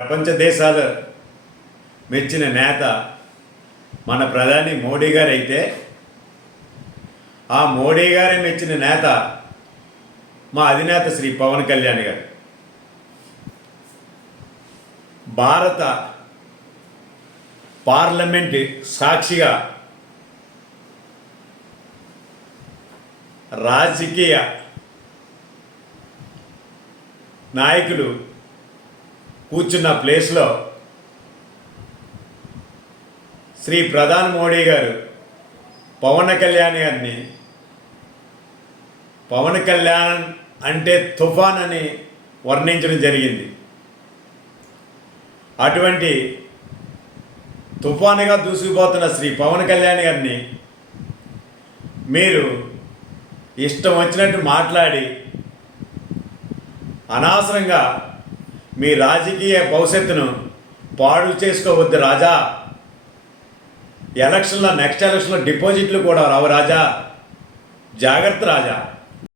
ప్రపంచ దేశాలు మెచ్చిన నేత మన ప్రధాని మోడీ గారు అయితే ఆ మోడీ గారే మెచ్చిన నేత మా అధినేత శ్రీ పవన్ కళ్యాణ్ గారు. భారత పార్లమెంట్ సాక్షిగా రాజకీయ నాయకులు కూర్చున్న ప్లేస్లో శ్రీ ప్రధాన్ మోడీ గారు పవన్ కళ్యాణ్ గారిని పవన్ కళ్యాణ్ అంటే తుఫాన్ అని వర్ణించడం జరిగింది. అటువంటి తుఫానుగా దూసుకుపోతున్న శ్రీ పవన్ కళ్యాణ్ గారిని మీరు ఇష్టం వచ్చినట్టు మాట్లాడి అనవసరంగా మీ రాజకీయ భవిష్యత్తును పాడు చేసుకోవద్దు రాజా. ఎలక్షన్లో నెక్స్ట్ ఎలక్షన్లో డిపాజిట్లు కూడా రావు రాజా. జాగ్రత్త రాజా.